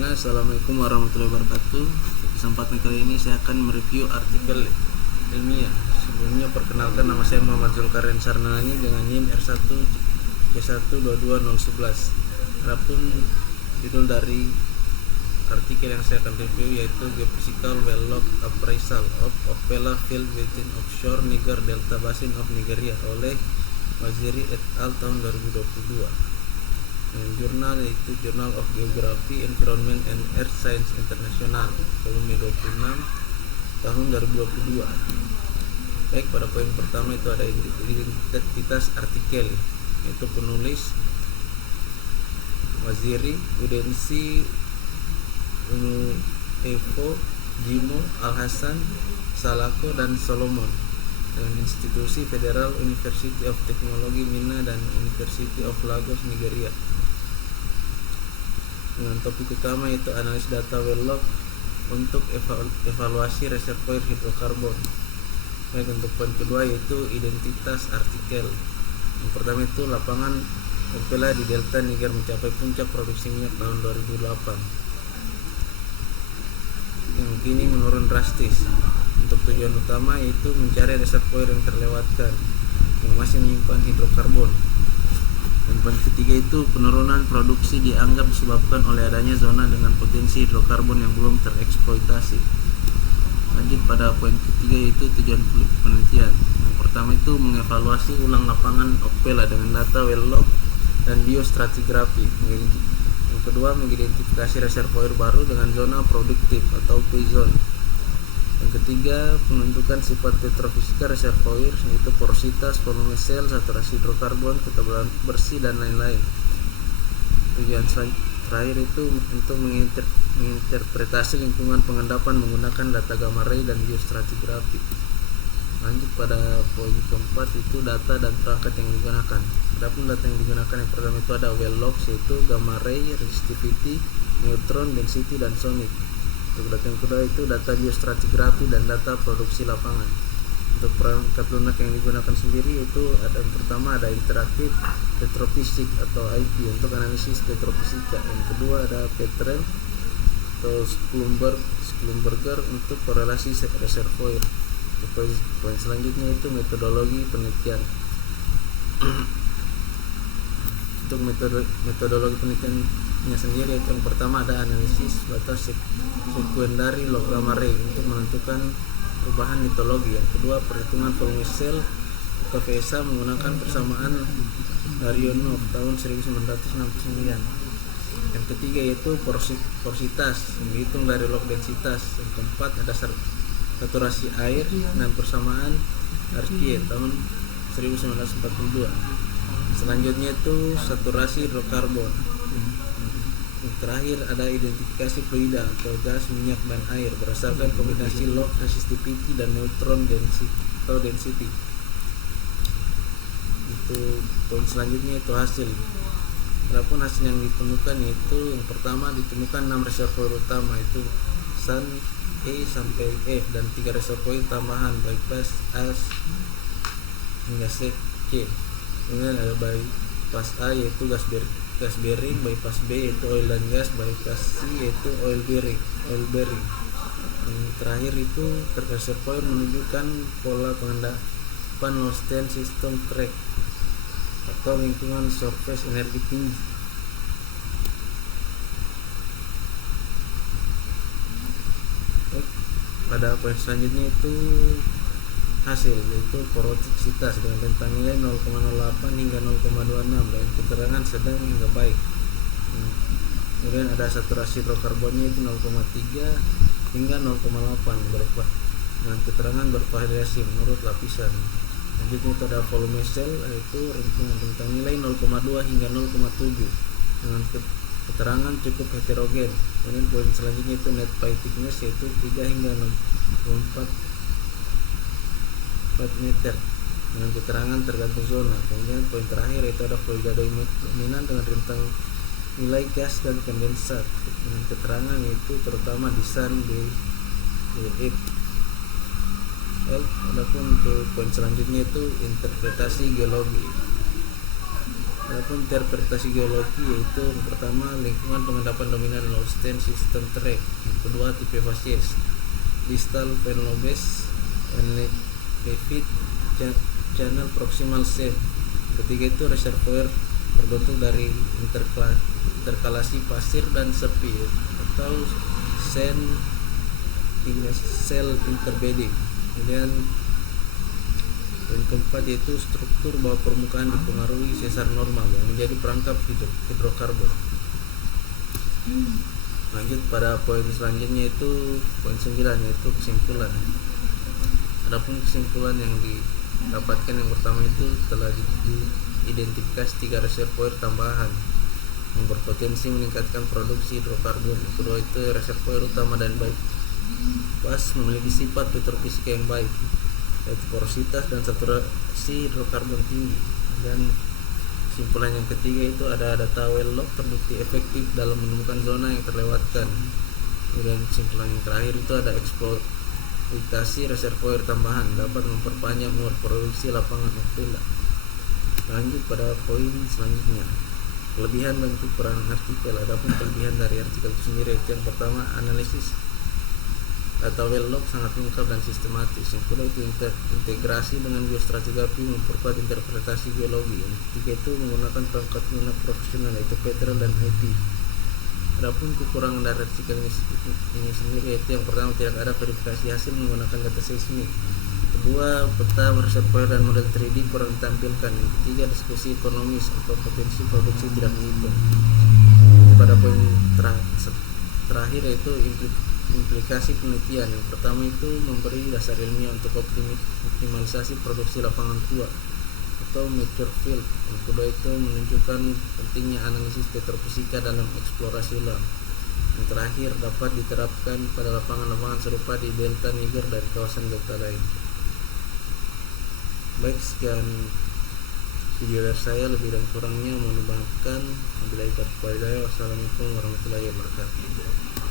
Bismillah, Assalamualaikum warahmatullahi wabarakatuh. Di kesempatan kali ini saya akan mereview artikel ilmiah. Sebelumnya perkenalkan, nama saya Muhammad Zulkarnain Sarnani dengan NIM R1 C122011. Adapun judul dari artikel yang saya akan review yaitu Geophysical Well Log Appraisal of Opella Field within Offshore Niger Delta Basin of Nigeria oleh Waziri et al. Tahun 2022. Jurnal yaitu Journal of Geography, Environment and Earth Science International volume 26 tahun 2022. Baik, pada poin pertama itu ada identitas artikel, yaitu penulis Waziri, Udensi, Evo, Jimo, Al-Hasan, Salako, dan Solomon, dengan institusi Federal University of Technology Mina dan University of Lagos, Nigeria. Dengan topik utama yaitu analis data well log untuk evaluasi reservoir hidrokarbon. Baik, untuk poin kedua yaitu identitas artikel. Yang pertama itu lapangan Opella di Delta Niger mencapai puncak produksi minyak tahun 2008 yang kini menurun drastis. Untuk tujuan utama yaitu mencari reservoir yang terlewatkan yang masih menyimpan hidrokarbon. Dan poin ketiga itu penurunan produksi dianggap disebabkan oleh adanya zona dengan potensi hidrokarbon yang belum tereksploitasi. Lanjut pada poin ketiga yaitu tujuan penelitian. Yang pertama itu mengevaluasi ulang lapangan Opella dengan data well log dan biostratigraphy. Yang kedua, mengidentifikasi reservoir baru dengan zona produktif atau P-zone. Yang ketiga, menentukan sifat petrofisika reservoir yaitu porositas, volume sel, saturasi hidrokarbon, ketebalan bersih, dan lain-lain. Tujuan terakhir itu untuk menginterpretasi lingkungan pengendapan menggunakan data gamma ray dan biostratigraphy. Lanjut pada poin keempat itu data dan perangkat yang digunakan. Adapun data yang digunakan yang pertama itu ada well logs yaitu gamma ray, resistivity, neutron, density, dan sonic. Untuk data yang kedua itu data biostratigraphy dan data produksi lapangan. Untuk perangkat lunak yang digunakan sendiri itu ada yang pertama ada interaktif petrophysics atau IP untuk analisis petrofisika. Yang kedua ada Petrel atau Schlumberger untuk korelasi reservoir. Poin selanjutnya itu metodologi penelitian. Untuk metodologi penelitiannya sendiri itu yang pertama ada analisis batas sekundari log gamma ray untuk menentukan perubahan litologi. Yang kedua perhitungan volume sel atau VSA menggunakan persamaan Larionov tahun 1969. Yang ketiga yaitu porositas menghitung dari log densitas. Yang keempat ada saturasi air dan persamaan Archie tahun 1942. Selanjutnya itu saturasi hidrokarbon. Yang terakhir ada identifikasi fluida atau gas, minyak, dan air berdasarkan kombinasi log, resistivity, dan neutron density. Itu poin selanjutnya itu hasil. Adapun hasil yang ditemukan yaitu yang pertama ditemukan 6 reservoir utama yaitu Sun E sampai F dan 3 reservoir tambahan bypass S hingga C. Kemudian ada bypass A yaitu gas bearing, bypass B yaitu oil dan gas, bypass C yaitu oil bearing. Yang terakhir itu reservoir menunjukkan pola pengendapan low stand system track atau lingkungan surface energi tinggi. Pada poin selanjutnya itu hasil yaitu porositas dengan rentang nilai 0,08 hingga 0,26 dan keterangan sedang hingga baik. Kemudian ada saturasi hidrokarbonnya itu 0,3 hingga 0,8 dengan keterangan bervariasi menurut lapisan. Lanjutnya itu ada volume sel yaitu rentang nilai 0,2 hingga 0,7 dengan keterangan cukup heterogen. Kemudian poin selanjutnya itu net pi thickness yaitu 3 hingga 64 meter dengan keterangan tergantung zona. Kemudian poin terakhir itu ada fluida dominan dengan rentang nilai gas dan kondensat dengan keterangan yaitu terutama di Sun BF. Adapun untuk poin selanjutnya itu interpretasi geologi. Adapun interpretasi geologi yaitu yang pertama lingkungan pengendapan dominan low stand system track, yang kedua tipe facies distal vein lobes and levit channel proximal shape, ketiga itu reservoir terbentuk dari interkalasi pasir dan sepi atau sand cell interbedding. Kemudian yang keempat yaitu struktur bawah permukaan dipengaruhi sesar normal yang menjadi perangkap hidrokarbon. Lanjut pada poin selanjutnya itu poin 9 yaitu kesimpulan. Adapun kesimpulan yang didapatkan yang pertama itu telah diidentifikasi 3 reservoir tambahan yang berpotensi meningkatkan produksi hidrokarbon. Yang kedua itu reservoir utama dan bypass memiliki sifat petrofisika yang baik, yaitu porositas dan saturasi hidrokarbon tinggi. Dan kesimpulan yang ketiga itu ada data well log terbukti efektif dalam menemukan zona yang terlewatkan. Kemudian kesimpulan yang terakhir itu ada eksploitasi reservoir tambahan dapat memperpanjang umur produksi lapangan Ortella. Lanjut pada poin selanjutnya, kelebihan dan kekurangan artikel. Adapun kelebihan dari artikel itu sendiri itu yang pertama analisis data well log sangat lengkap dan sistematis. Yang kedua itu integrasi dengan geostratigrafi memperkuat interpretasi geologi. Yang ketiga itu menggunakan perangkat lunak profesional yaitu Petrel dan IT. Adapun kekurangan dari artikel ini sendiri yaitu yang pertama tidak ada verifikasi hasil menggunakan data seismik. Kedua, peta reservoir dan model 3D kurang ditampilkan. Yang ketiga, diskusi ekonomis atau potensi produksi tidak dihitung. Pada poin terakhir yaitu implikasi penelitian. Yang pertama itu memberi dasar ilmiah untuk optimalisasi produksi lapangan tua atau mature field. Yang kedua itu menunjukkan pentingnya analisis petrofisika dalam eksplorasi ulang. Yang terakhir dapat diterapkan pada lapangan-lapangan serupa di delta Niger dan kawasan delta lain. Baik, sekian video dari saya, lebih dan kurangnya mohon dimaafkan. Wabillahi taufiq wal hidayah. Wassalamualaikum warahmatullahi wabarakatuh.